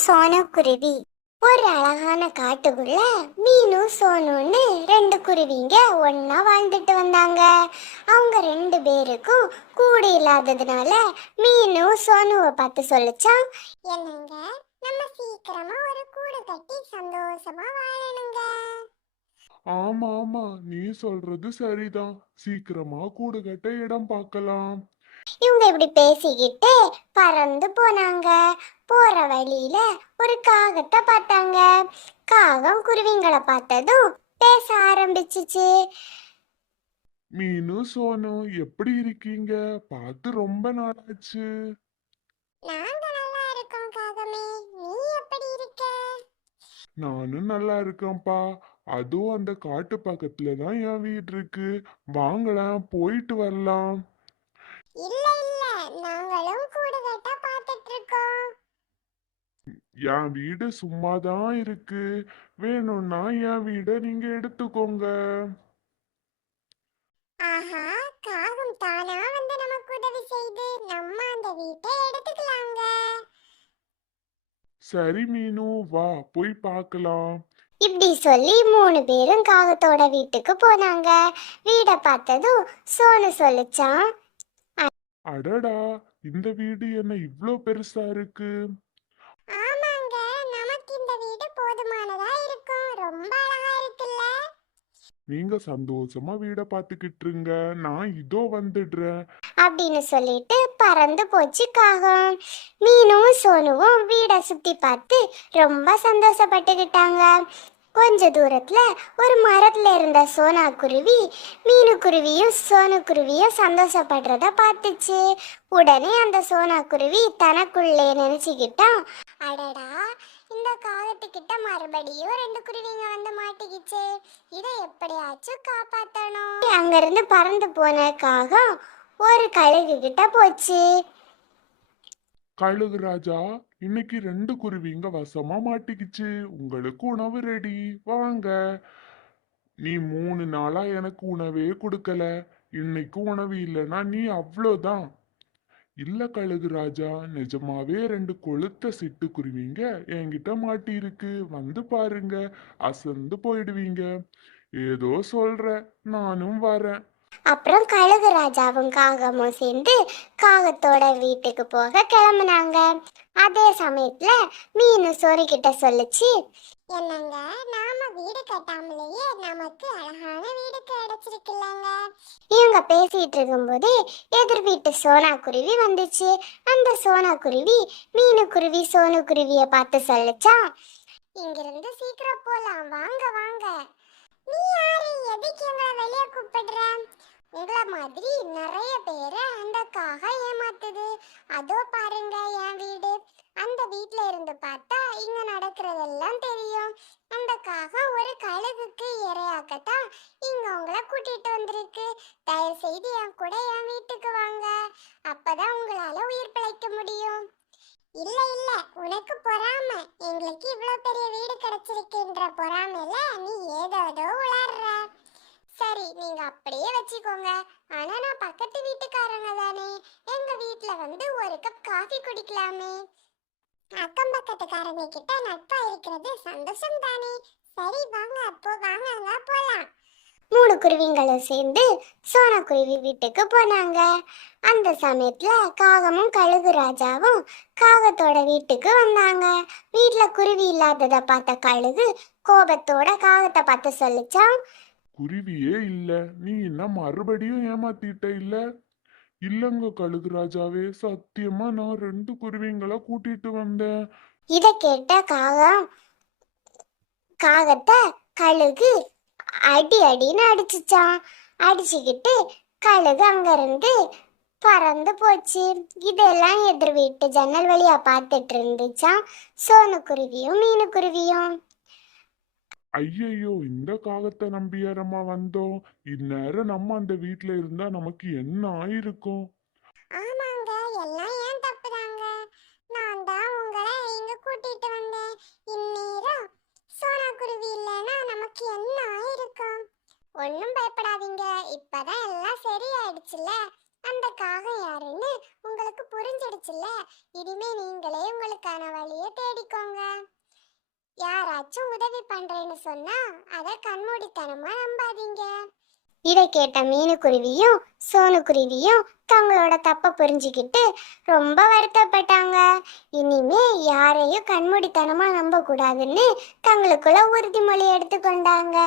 சோனு குருவி. ஒரு அழகான காட்டுக்குள்ள மீனு சோனுன்னு ரெண்டு குருவிங்க ஒன்னா வாழ்ந்துட்டு வந்தாங்க. அவங்க ரெண்டு பேருக்கும் கூடு இல்லாததுனால மீனு சோனுவை பார்த்து சொல்லிச்சான் என்னங்க நம்ம சீக்கிரமா ஒரு கூடு கட்டி சந்தோஷமா வாழணுங்க. ஆமா ஆமா நீ சொல்றது சரிதான். சீக்கிரமா கூடு கட்ட இடம் பார்க்கலாம். இவங்க இப்படி பேசிக்கிட்டு பறந்து போனாங்க. போற வழியில ஒரு காகத்தை பார்த்தாங்க. காகம் குருவிங்களை பார்த்ததும் பேச ஆரம்பிச்சுச்சு. மீனு சோனு எப்படி இருக்கீங்க? பார்த்து ரொம்ப நாளாச்சு. நாங்க நல்லா இருக்கோம் காகமே. நீ எப்படி இருக்க? நானும் நல்லா இருக்கேன்ப்பா. அதுவும் அந்த காட்டு பக்கத்துல தான் என் வீடு இருக்கு. வாங்கலாம் போயிட்டு வரலாம். இல்ல நாங்களும் கூடு கட்ட பார்த்துட்டு இருக்கோம் என் வீடு சும்மா தான் இருக்கு. வேணும்னா என் வீடை நீங்க எடுத்துக்கோங்க. ஆஹா காகம் தானா வந்து நமக்கு உதவி செய்து நம்ம அந்த வீட்டை எடுத்துக்கலாங்க. சரி மீனு வா போய் பார்க்கலாம் இப்படி சொல்லி மூணு பேரும் காகத்தோட வீட்டுக்கு போனாங்க. வீடை பார்த்ததும் சோனு சொல்லிச்சான் அடடா இந்த வீடு என்ன இவ்ளோ பெருசா இருக்கு? ஆமாங்க நமக்கு இந்த வீடு போதுமானதா இருக்கும். ரொம்ப அழகா இருக்குல்ல? நீங்க சந்தோஷமா வீட பாத்துக்கிட்டு இருங்க நான் இதோ வந்துடுறேன். அப்படின்னு சொல்லிட்டு பறந்து போச்சு காகம். மீனும் சோனுவும் வீடை சுத்தி பார்த்து ரொம்ப சந்தோஷப்பட்டுக்கிட்டாங்க. கொஞ்ச தூரத்துல ஒரு மரத்துல இருந்த சோனா குருவி மீனு குருவியும் சோனு குருவியும் சந்தோஷப்படுறத பார்த்துச்சு. உடனே அந்த சோனா குருவி தனக்குள்ளே நினைச்சுக்கிட்டான் அடடா இந்த காகத்துக்கிட்ட மறுபடியும் ரெண்டு குருவிங்க வந்து மாட்டிக்கிச்சு. இதை எப்படியாச்சும் காப்பாத்தணும். அங்கிருந்து பறந்து போன காகம் ஒரு கழுகு கிட்ட போச்சு. கழுகு ராஜா இன்னைக்கு ரெண்டு குருவிங்க வசமா மாட்டிக்கிச்சு. உங்களுக்கு உணவு ரெடி வாங்க. நீ மூணு நாளா எனக்கு உணவே கொடுக்கல. இன்னைக்கு உணவு இல்லைன்னா நீ அவ்வளோதான். இல்ல கழுகு ராஜா நிஜமாவே ரெண்டு கொளுத்த சிட்டுக்குருவிங்க என்கிட்ட மாட்டியிருக்கு. வந்து பாருங்க. அசந்து போயிடுவீங்க. ஏதோ சொல்ற. நானும் வரேன். அப்புறம் கழுகு ராஜாவும் காகமும் சேர்ந்து காகத்தோட வீட்டுக்கு போக கிளம்புனாங்க. அதே சமயத்துல மீனு சோறு கிட்ட சொல்லுச்சு. என்னங்க நாம வீடு கட்டாமலேயே நமக்கு அழகான வீடு கிடைச்சிருக்குல்லங்க. இவங்க பேசிட்டு இருக்கும்போது எதிர் வீட்டு சோனா குருவி வந்துச்சு. அந்த சோனா குருவி மீனு குருவி சோனு குருவிய பார்த்து சொல்லுச்சா இங்கிருந்து சீக்கிரம் போலாம் வாங்க வாங்க. நீ யாரு? எதுக்கு எங்களை வெளியே கூப்பிடுற? உங்களை மாதிரி நிறைய பேரை அந்த காக ஏமாத்துது. அதோ பாரு என் வீடு அந்த வீட்ல இருந்து பார்த்தா இங்க நடக்கிறதெல்லாம் தெரியும் அந்த காகம் ஒரு கழுகுக்கு இரையாக்கத்தான் இங்க உங்களை கூட்டிட்டு வந்திருக்கு தயவு செய்து என் கூட என் வீட்டுக்கு வாங்க அப்பதான் உங்களால உயிர் பிழைக்க முடியும் இல்ல இல்ல உனக்கு பொறாம. எங்களுக்கு இவ்வளோ பெரிய வீடு கிடைச்சிருக்குன்ற பொறாமையில நீ ஏதோ உளாடுற சரி நீங்க அப்படியே வச்சுக்கோங்க. ஆனா நான் பக்கத்து வீட்டுக்காரங்க தானே. எங்க வீட்டுல வந்து ஒரு கப் காஃபி குடிக்கலாமே. அக்கம் பக்கத்துக்காரங்க கிட்ட நட்பா இருக்கிறது சந்தோஷம் தானே. சரி வாங்க அப்போ வாங்க அங்க குருவிங்களும் சேர்ந்து சோனா குருவி வீட்டுக்கு போனாங்க. அந்த சமயத்துல காகமும் கழுகு ராஜாவும் காகத்தோட வீட்டுக்கு வந்தாங்க. வீட்ல குருவி இல்லாதத பார்த்த கழுகு கோபத்தோட காகத்தை பார்த்து சொல்லிச்சான் குருவியே இல்ல நீ என்ன மறுபடியும் ஏமாத்திட்ட இல்ல? இல்லங்க கழுகு ராஜாவே சத்தியமா நான் ரெண்டு குருவிங்களை கூட்டிட்டு வந்தேன். இத கேட்ட காகம் காகத்தை கழுகு அடி அடின்னு அடிச்சுச்சான் அடிச்சுக்கிட்டு கழுகு அங்கிருந்து பறந்து போச்சு. இதெல்லாம் எதிர் வீட்டு ஜன்னல் வழியா பார்த்துட்டு இருந்துச்சான் சோனு குருவியும் மீனு குருவியும் ஐயையோ இந்த காகத்தை நம்பியாரம்மா வந்தோம்? இந்நேரம் நம்ம அந்த வீட்டுல இருந்தா நமக்கு என்ன ஆயிருக்கும் ஆமாங்க எல்லாம் ஏன் தப்புதாங்க நான் தான் உங்களை இங்க கூட்டிட்டு வந்தேன் இந்நேரம் சோனா குருவி இல்லைன்னா நமக்கு என்ன ஆயிருக்கும் ஒன்றும் பயப்படாதீங்க. இப்பதான் எல்லாம் சரியாயிடுச்சுல்ல? அந்த காகம் யாருன்னு உங்களுக்கு புரிஞ்சிடுச்சுல்ல? இனிமே நீங்களே உங்களுக்கான வழியை தேடிக்கோங்க. யாராச்சும் உதவி பண்றேன்னு சொன்னா அத கண்மூடித்தனமா நம்பாதீங்க. இதை கேட்ட மீனுக்குருவியும் சோனுக்குருவியும் தங்களோட தப்பை புரிஞ்சுக்கிட்டு ரொம்ப வருத்தப்பட்டாங்க. இனிமே யாரையும் கண்மூடித்தனமா நம்ப கூடாதுன்னு தங்களுக்குள்ள உறுதிமொழி எடுத்துக்கொண்டாங்க.